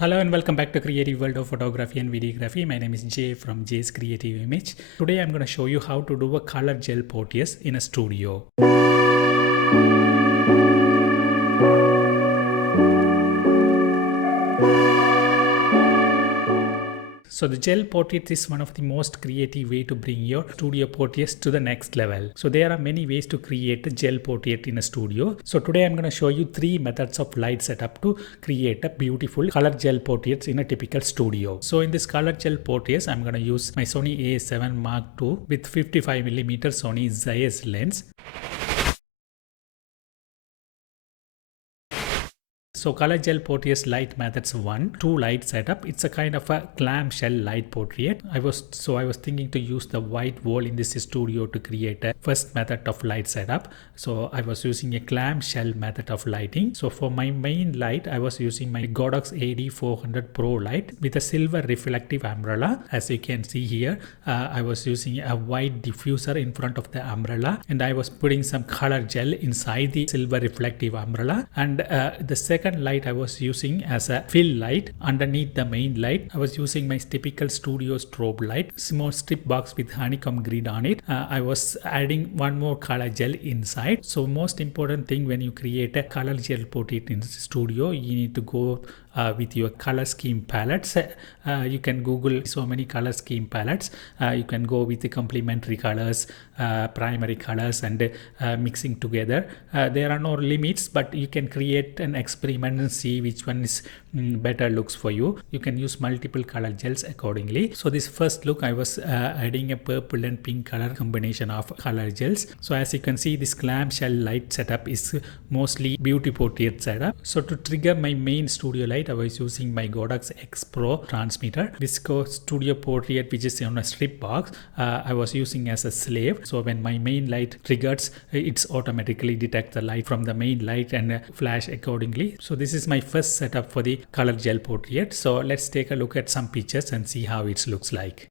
Hello and welcome back to Creative World of Photography and Videography. My name is Jay from Jay's Creative Image. Today I'm going to show you how to do a color gel portraits in a studio. So the gel portrait is one of the most creative way to bring your studio portraits to the next level. So there are many ways to create a gel portrait in a studio. So today I'm going to show you 3 methods of light setup to create a beautiful color gel portraits in a typical studio. So in this color gel portraits, I'm going to use my Sony a7 Mark II with 55mm Sony Zeiss lens. So color gel portraits light methods 1, 2 light setup. It's a kind of a clamshell light portrait. I was thinking to use the white wall in this studio to create a first method of light setup. So I was using a clamshell method of lighting. So for my main light, I was using my Godox AD 400 Pro light with a silver reflective umbrella. As you can see here, I was using a white diffuser in front of the umbrella, and I was putting some color gel inside the silver reflective umbrella. And the second light I was using as a fill light underneath the main light. I was using my typical studio strobe light, small strip box with honeycomb grid on it. I was adding one more color gel inside. So most important thing when you create a color gel portrait in the studio, you need to go with your color scheme palettes. You can Google so many color scheme palettes. You can go with the complementary colors, primary colors, and mixing together. There are no limits, but you can create an experiment and see which one is better looks for you. You can use multiple color gels accordingly. So this first look, I was adding a purple and pink color combination of color gels. So as you can see, this clamshell light setup is mostly beauty portrait setup. So to trigger my main studio light, I was using my Godox X Pro transmitter. This studio portrait, which is on a strip box, I was using as a slave. So when my main light triggers, it's automatically detect the light from the main light and flash accordingly. So this is my first setup for the color gel portrait. So let's take a look at some pictures and see how it looks like.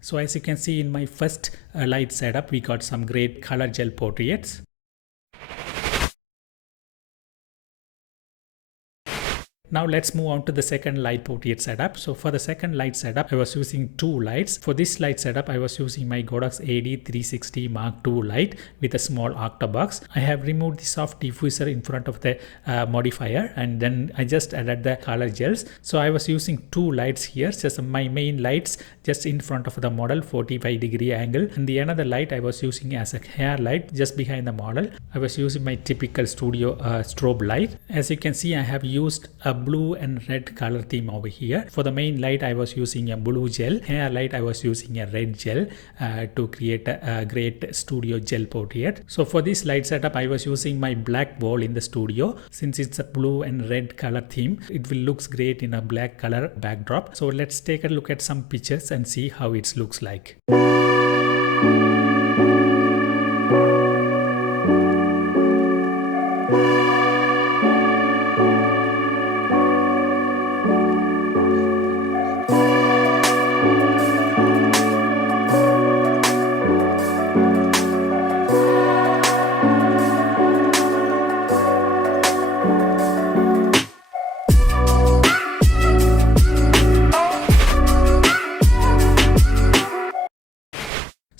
So as you can see in my first light setup, we got some great color gel portraits. Now let's move on to the second light portrait setup. So for the second light setup, I was using 2 lights. For this light setup, I was using my Godox AD 360 Mark II light with a small octobox. I have removed the soft diffuser in front of the modifier, and then I just added the color gels. So I was using 2 lights here, just my main lights just in front of the model, 45-degree angle, and the another light I was using as a hair light just behind the model. I was using my typical studio strobe light. As you can see, I have used a blue and red color theme over here. For the main light, I was using a blue gel. Hair light, I was using a red gel to create a great studio gel portrait. So for this light setup, I was using my black wall in the studio. Since it's a blue and red color theme, it will looks great in a black color backdrop. So let's take a look at some pictures and see how it looks like.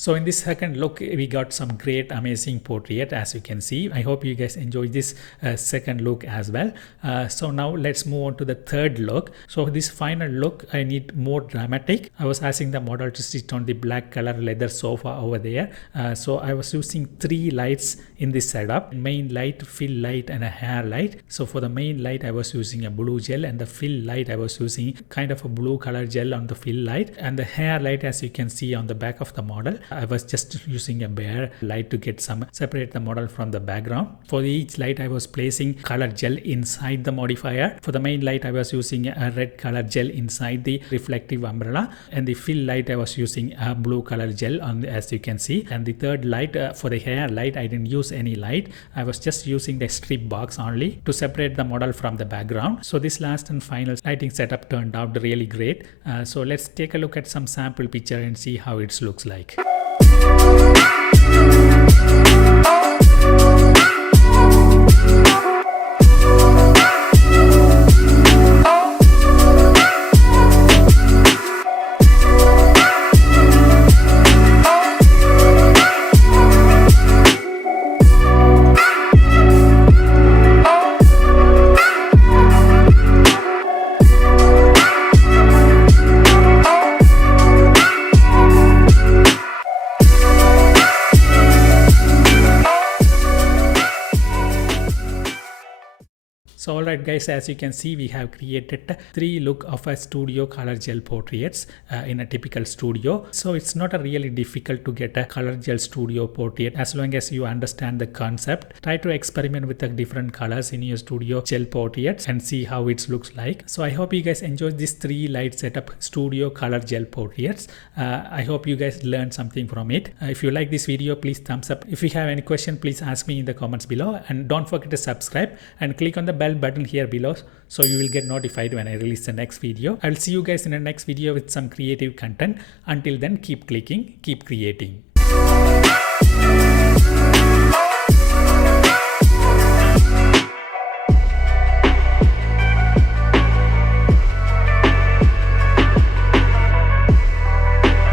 So in this second look, we got some great amazing portrait, as you can see. I hope you guys enjoy this second look as well. So now let's move on to the third look. So this final look, I need more dramatic. I was asking the model to sit on the black color leather sofa over there. So I was using 3 lights in this setup: main light, fill light, and a hair light. So for the main light, I was using a blue gel, and the fill light, I was using kind of a blue color gel on the fill light, and the hair light, as you can see on the back of the model, I was just using a bare light to get some separate the model from the background. For each light, I was placing color gel inside the modifier. For the main light, I was using a red color gel inside the reflective umbrella, and the fill light, I was using a blue color gel on, as you can see. And the third light, for the hair light, I didn't use any light. I was just using the strip box only to separate the model from the background. So this last and final lighting setup turned out really great. So let's take a look at some sample picture and see how it looks like. So alright guys, as you can see, we have created 3 look of a studio color gel portraits in a typical studio. So it's not a really difficult to get a color gel studio portrait as long as you understand the concept. Try to experiment with the different colors in your studio gel portraits and see how it looks like. So I hope you guys enjoyed this 3 light setup studio color gel portraits. I hope you guys learned something from it. If you like this video, please thumbs up. If you have any question, please ask me in the comments below, and don't forget to subscribe and click on the bell button here below so you will get notified when I release the next video. I'll see you guys in the next video with some creative content. Until then, keep clicking, keep creating.